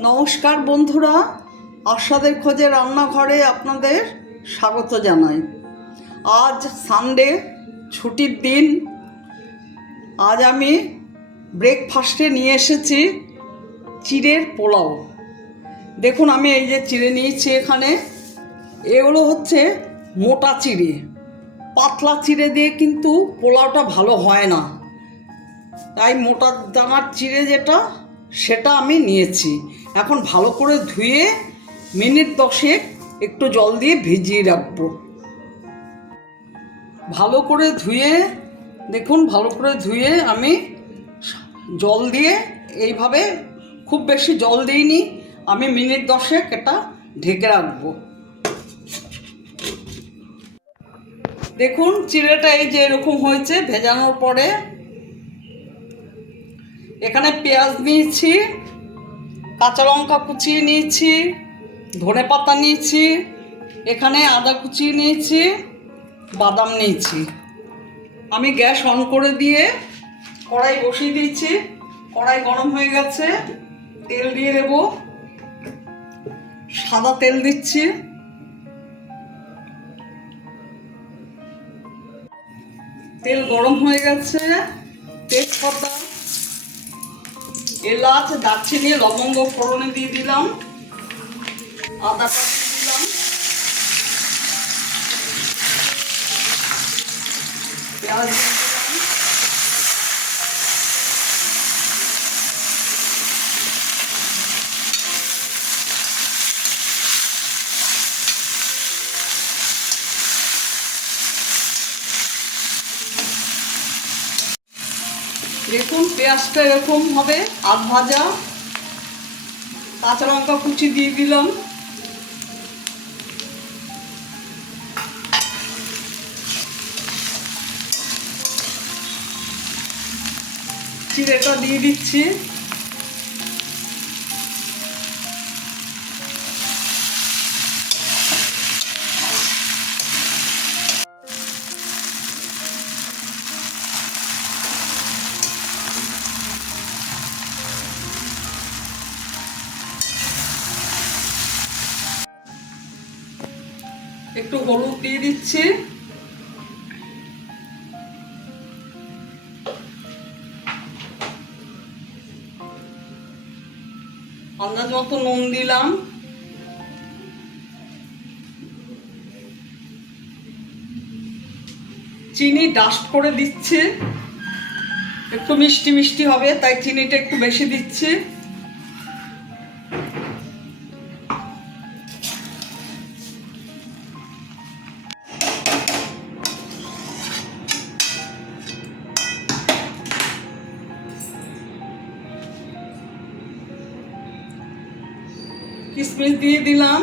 নমস্কার বন্ধুরা, আশাদের খোঁজে রান্নাঘরে আপনাদের স্বাগত জানাই। আজ সানডে ছুটির দিন। আজ আমি ব্রেকফাস্টে নিয়ে এসেছি চিড়ের পোলাও। দেখুন, আমি এই যে চিড়ে নিয়েছি এখানে। এগুলো হচ্ছে মোটা চিড়ে। পাতলা চিড়ে দিয়ে কিন্তু পোলাওটা ভালো হয় না। তাই মোটা দানার চিড়ে যেটা সেটা আমি নিয়েছি। এখন ভালো করে ধুয়ে মিনিট দশেক একটু জল দিয়ে ভিজিয়ে রাখব। ভালো করে ধুয়ে, দেখুন ভালো করে ধুয়ে আমি জল দিয়ে এইভাবে খুব বেশি জল দিইনি, আমি মিনিট দশেক এটা ঢেকে রাখব। দেখুন, চিড়েটা এই যে এরকম হয়েছে, ভেজানোর পরে এখানে পেঁয়াজ নিয়েছি, কাঁচা লঙ্কা কুচিয়ে নিয়েছি, ধনে পাতা নিয়েছি, এখানে আদা কুচিয়ে নিয়েছি, বাদাম নিয়েছি। আমি গ্যাস অন করে দিয়ে কড়াই বসিয়ে দিয়েছি, কড়াই গরম হয়ে গেছে, তেল দিয়ে দেব। সাদা তেল দিচ্ছি। তেল গরম হয়ে গেছে, তেজপাতা এলাচ দারচিনি লবঙ্গ ফোড়নে দিয়ে দিলাম। আদা দিয়ে দিলাম। পেঁয়াজ দিয়ে দিলাম দেখুন পেঁয়াজটা এরকম হবে আধ ভাজা। কাঁচা লঙ্কা কুচি দিয়ে দিলাম। চিড়েটা দিয়ে দিচ্ছি। একটু হলুদ দিয়ে দিচ্ছি। আন্দাজ মতো নুন দিলাম। চিনি ডাস্ট করে দিচ্ছে। একটু মিষ্টি মিষ্টি হবে, তাই চিনিটা একটু বেশি দিচ্ছি। কিশমিশ দিয়ে দিলাম।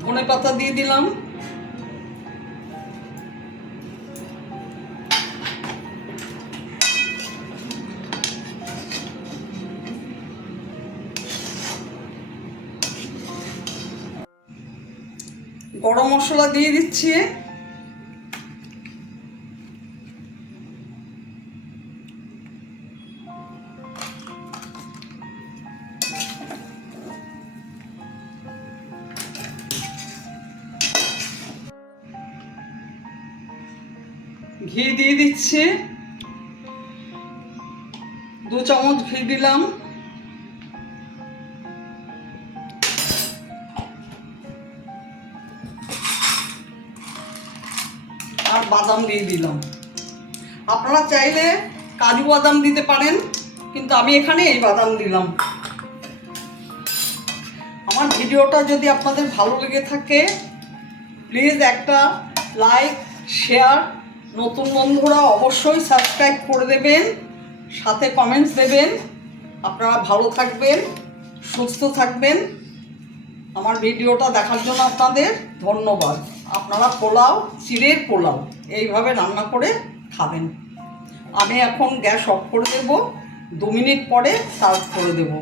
ধনে পাতা দিয়ে দিলাম। গরম মশলা দিয়ে দিচ্ছি। ঘি দিয়ে দিচ্ছি। দু চামচ ঘি দিলাম। আর বাদাম দিয়ে দিলাম। আপনারা চাইলে কাজু বাদাম দিতে পারেন, কিন্তু আমি এখানে এই বাদাম দিলাম। আমার ভিডিওটা যদি আপনাদের ভালো লেগে থাকে, প্লিজ একটা লাইক, শেয়ার নতুন বন্ধুরা অবশ্যই সাবস্ক্রাইব করে দেবেন, সাথে কমেন্টস দেবেন। আপনারা ভালো থাকবেন, সুস্থ থাকবেন। আমার ভিডিওটা দেখার জন্য আপনাদের ধন্যবাদ। আপনারা পোলাও, চিড়ের পোলাও এইভাবে রান্না করে খাবেন। আমি এখন গ্যাস অফ করে দেব, দু মিনিট পরে সার্ভ করে দেব।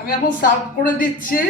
আমি এখন সার্ভ করে দিচ্ছি।